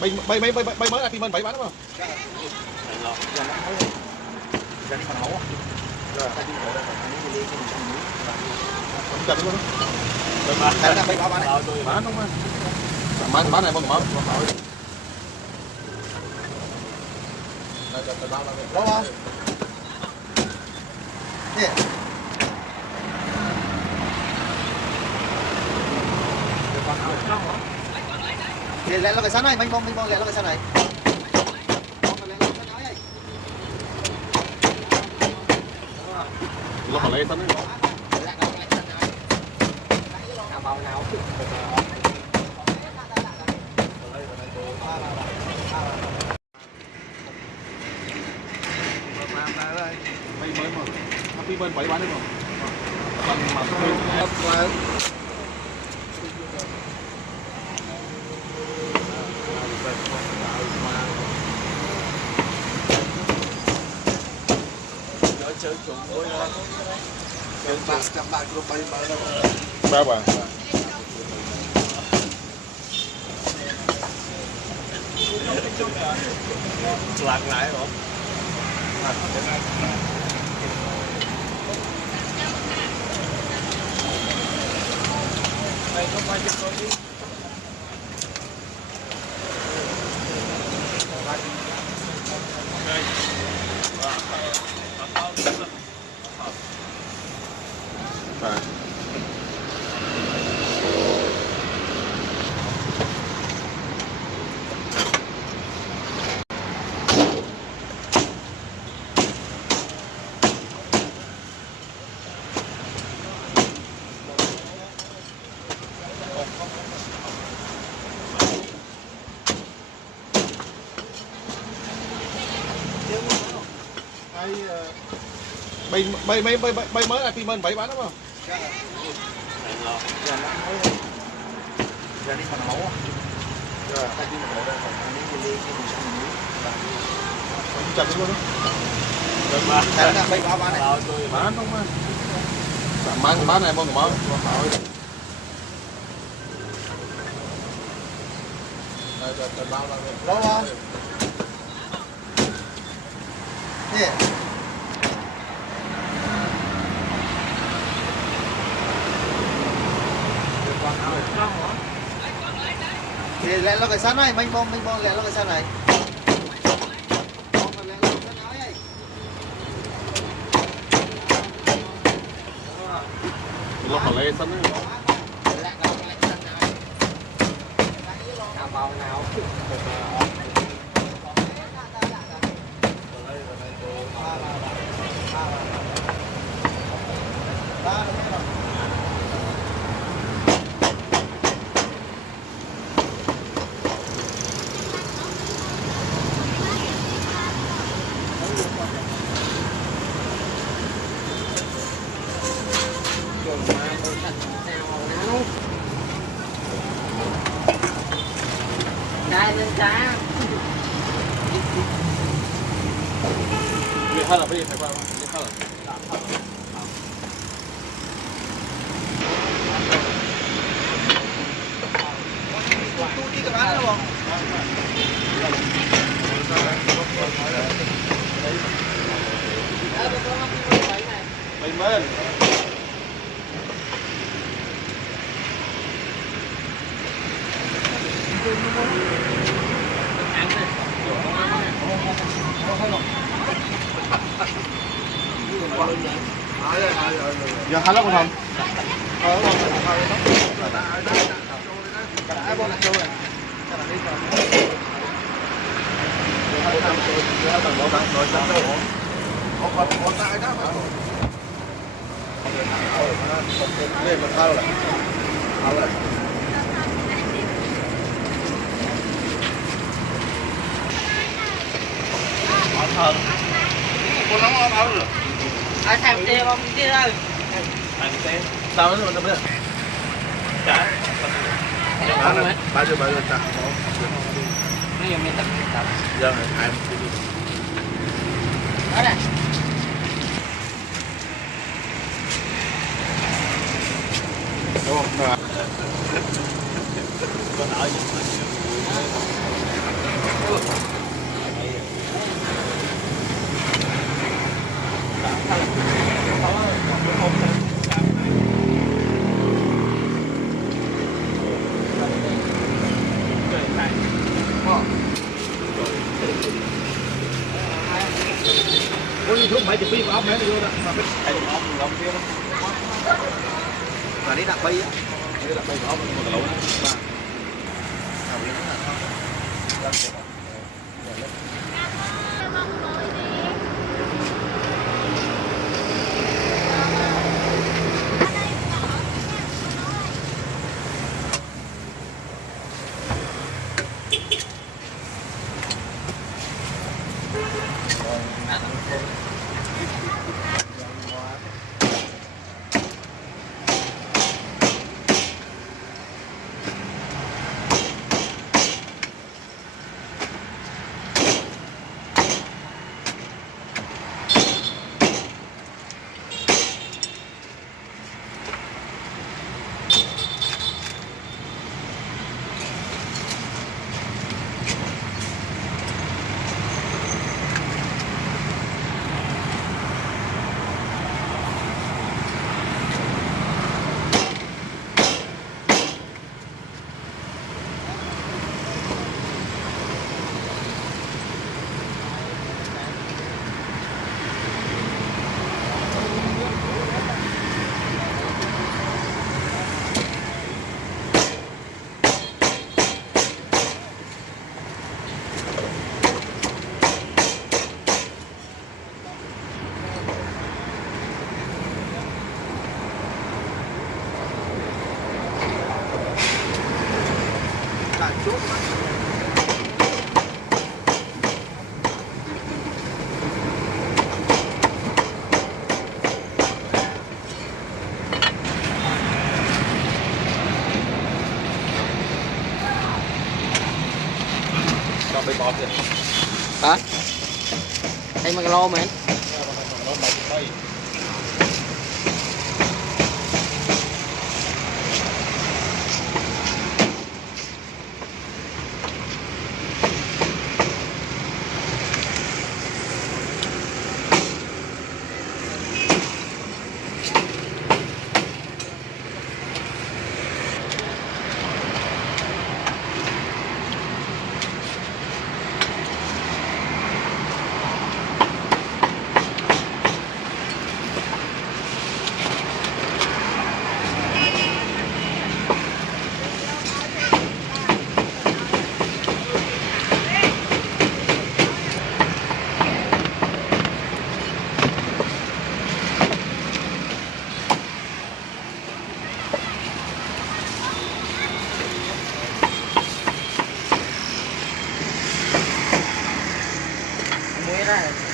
bay mới là phim mình bảy bán đúng không? Chặt luôn đó. Bán đúng không? Bán này không? Đó không? Nè. Lẹ lo cái sắn này, mình bông lẹ lo cái sắn này. Lo phải lấy sắn đấy. Bay mới mà. Happy bên 7 bán được không? Bằng mà bên chơi chung với các bạn cũng bay đâu ba bà lạc lại không? Đây không quay cho tôi đi. bay mới là phim mình bảy bán đúng không? Chặt luôn đó. Bán đúng không? Bán này không? Đó không? Nè. Lẹ lo cái sắn này, mình bông lẹ lo cái sắn này. Lo phải lấy sắn đấy. Bao nào đây lên cá Việc hay là cái gì phải qua việc hay là tu đi các bạn đâu không? bay mới giờ hai lớp không thằng ai thèm tiền không đi đâu sao nó được trả bao nhiêu trả mấy giờ mình tập giờ ai đó nè đúng không? ก็โอ้ยทุกไม้จะปีกอัพแม่ไม่รู้นะมาเป็นไอ้น้องเราเที่ยวอันนี้ดักไปอ่ะนี่ดักไปเขาหมดแล้วนะบ้างเอาไปนั่นนะเราไปบอสเลย hả đây mà lô mày เราไปไป muối ra